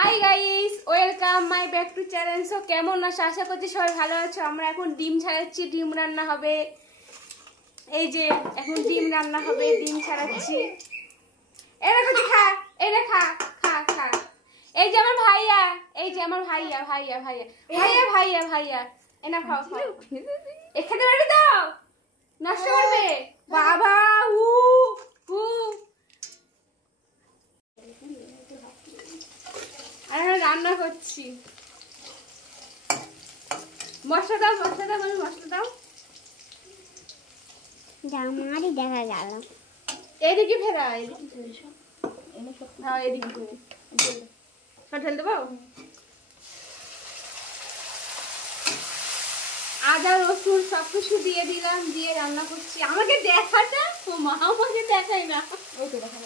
Hi guys, welcome my back to channel. So কেমন আছো? আশা করছি সবাই ভালো আছো। আমরা এখন ডিম ছাড়াচ্ছি, ডিম রান্না হবে। এই যে এখন ডিম রান্না হবে, ডিম ছাড়াচ্ছি। এটা কিছু খা, এটা খা খা খা। এই যে আমার ভাইয়া, এই যে আমার ভাইয়া ভাইয়া ভাইয়া ভাইয়া ভাইয়া ভাইয়া এনা খাও খাও। এখানে পারবি তো? নষ্ট করবে বাবা। উ উ আর রান্না করছি। মশলা দাও, মশলা দাও, আমি মশলা দাও। জামারি দেখা গেল এইদিকে ফেরা, হ্যাঁ এইদিকে ফেরে সব ঢেলে দেবো। আদা রসুন সবকিছু দিয়ে দিলাম, দিয়ে রান্না করছি। আমাকে দেখাটা ও মা, আমাকে দেখাই না। ওকে দেখা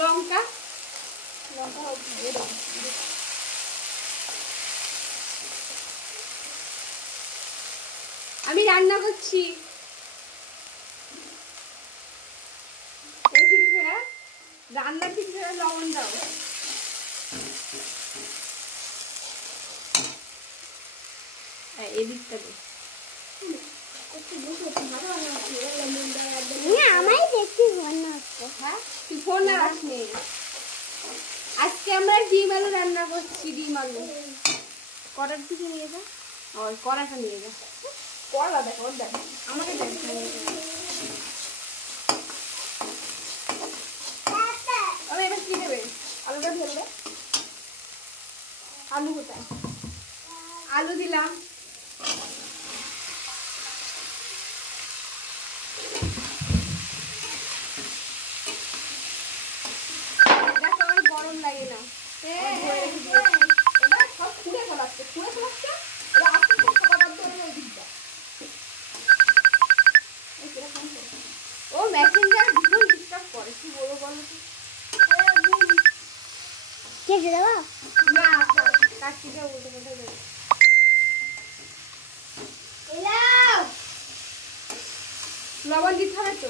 লঙ্কা লঙ্কা আমি রান্না করছি। রান্না ঠিক করে লবণ দাও। এদিকটা দে। আমায় দেখতে মনে হচ্ছে। হ্যাঁ তুই ফোন না রাখনি। আজকে আমরা ডিম আলু রান্না করছি। ডিম আলু কড়ার দিকে নিয়ে যা। ওই কড়াটা নিয়ে যা। কড়া দেখ, ওর দেখ, আমাকে দেখ। এবার কি দেবে? আলুটা ঢেলবে। আলু কোথায়? আলু দিলাম। গরম লাগে না। এবার সব খুঁড়ে ফেলাচ্ছে, খুঁড়ে ফেলাচ্ছে। এবার আস্তে আস্তে খাবার ধরে ওই দিকটা। ও মেসেঞ্জার ভীষণ ডিস্টার্ব করে। কি বলবো বলো তো? কেটে দেবো না, কাটছি দিয়ে উল্টে পাল্টে দেবো। লবণ দিতে হবে তো।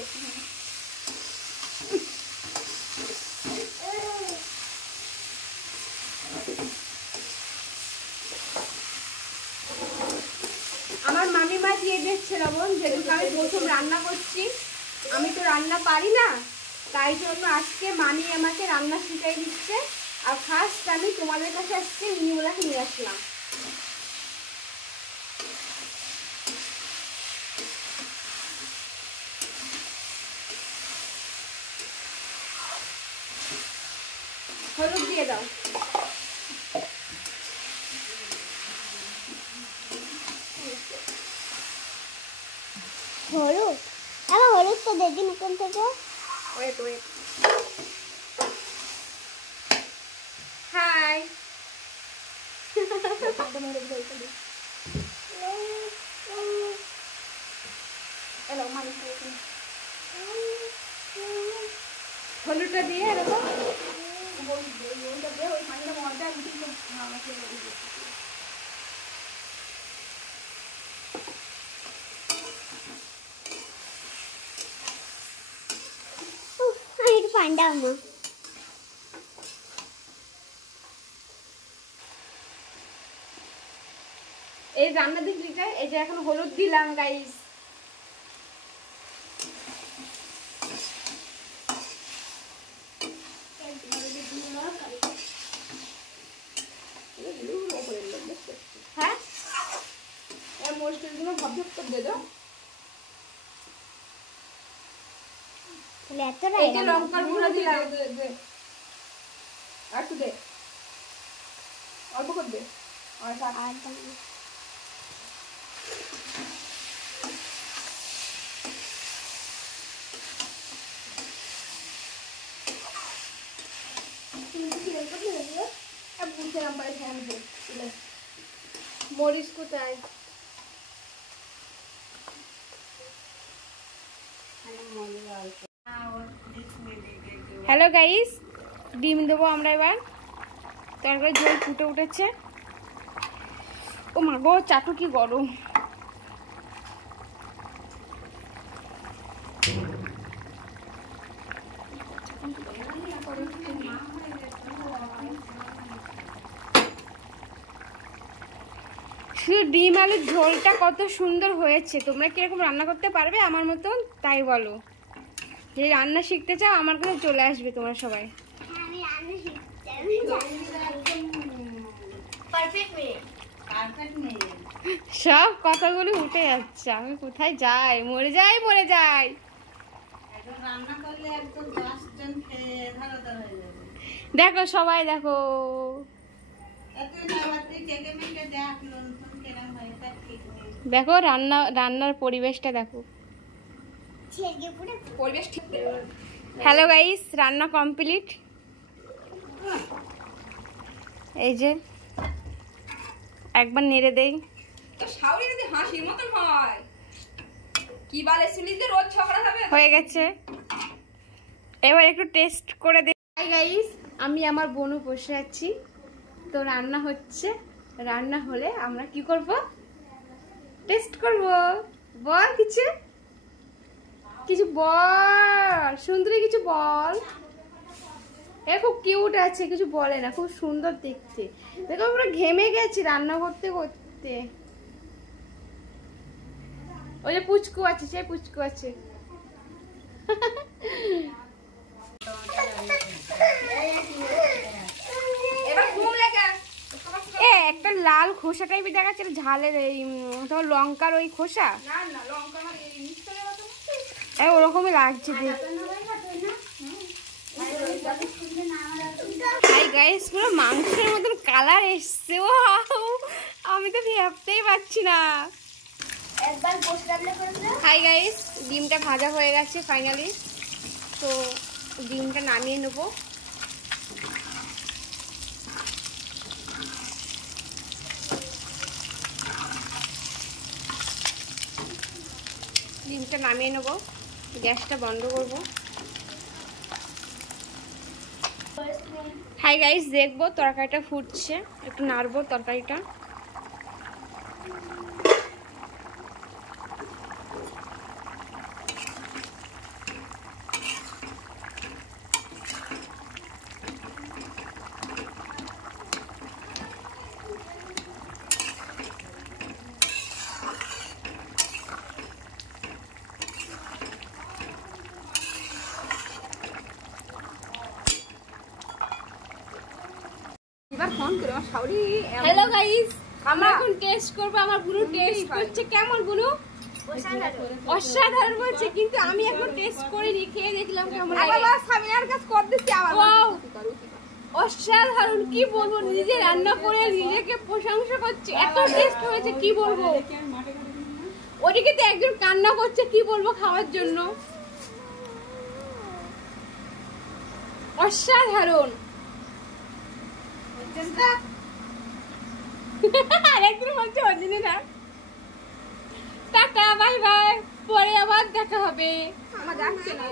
আমার মামিমা দিয়ে দিচ্ছে লবণ, যেহেতু আমি প্রথম রান্না করছি। আমি তো রান্না পারি না, তাই জন্য আজকে মামি আমাকে রান্না শিখাই দিচ্ছে। আর ফার্স্ট আমি তোমাদের কাছে আজকে মিনিগুলাকে নিয়ে আসলাম। হলুদ দিয়ে দাও। হলুদ, আমার হলুদ তো দেখি নতুন থেকে। Wait wait. হাই। হলুদটা দিয়ে এরকম আমি একটু পান্ডা মা। এই রান্না দিকটা। এই যে এখন হলুদ দিলাম গাইস। হ্যাঁ মরিচগুলো ভাব ভাব করে দিয়ে দাও। এই যে লঙ্কার গুঁড়ো দিলাম। আর একটু দে, অল্প করে দে। মরিচ কোথায়? হ্যালো গাইস, ডিম দেবো আমরা এবার। তরকারি ঝোল ফুটে উঠেছে। ও মা গো, চাটু কি গরম। শুধু ডিম আলুর ঝোলটা কত সুন্দর হয়েছে। তোমরা কিরকম রান্না করতে পারবে আমার মতন তাই বলো। যে রান্না শিখতে চাও আমার কাছে চলে আসবে তোমরা সবাই। আমি রান্না শিখতে সব কথাগুলো উঠে যাচ্ছে। আমি কোথায় যাই, মরে যাই মরে যাই। দেখো সবাই দেখো, দেখো রান্নার পরিবেশটা দেখো। পরিবেশ ঠিক। হ্যালো গাইস, রান্না কমপ্লিট। এই যে একবার নেড়ে দেই। শাওরি যদি হাসির মতন হয় কি বলে শুনিতে রোজ ঝগড়া হবে। হয়ে গেছে, এবার একটু টেস্ট করে দেই। হাই গাইস, আমি আমার বোনও বসে আছি। তো রান্না হচ্ছে, রান্না হলে আমরা কি করব? টেস্ট করব। বল কিছু কিছু বল, সুন্দরী কিছু বল। এ খুব কিউট আছে, কিছু বলে না, খুব সুন্দর দেখতে। দেখো আমরা ঘেমে গেছি রান্না করতে করতে। ওই যে পুচকু আছে, সে পুচকু আছে। এবার ঘুম লেগে এ একটা লাল খোসা টাইপের দেখাচ্ছে, ঝালের এই তোমার লঙ্কার ওই খোসা। না না লঙ্কা আমার এই মিক্সচারের মতো ওরকমই লাগছে দেখতে। হাই গাইস, পুরো মাংসের মতন কালার এসছে। ও আমি তো ভাবতেই পারছি না। হাই গাইস, ডিমটা ভাজা হয়ে গেছে ফাইনালি। তো ডিমটা নামিয়ে নেবো। ডিমটা নামিয়ে নেবো, গ্যাসটা বন্ধ করব। হাই গাইস, দেখবো তরকারিটা ফুটছে, একটু নাড়বো তরকারিটা। এবার ফোন করে আমার শাওরি। হ্যালো গাইস, আমরা এখন টেস্ট করব। আমার গুরু টেস্ট করছে। কেমন গুরু? অসাধারণ বলছে, কিন্তু আমি এখন টেস্ট করে খেয়ে দেখলাম কেমন লাগে। আবার সামিনার কাছে কর দিচ্ছি আবার। ওয়াও, অসাধারণ, কি বলবো। নিজে রান্না করে নিজেকে প্রশংসা করছে, এত টেস্ট হয়েছে কি বলবো। ওদিকে তো একজন কান্না করছে, কি বলবো খাওয়ার জন্য। অসাধারণ। আরেকদিন বলছে অর্জুনে না। টাটা, বাই বাই, পরে আবার দেখা হবে। আমার যাচ্ছে না।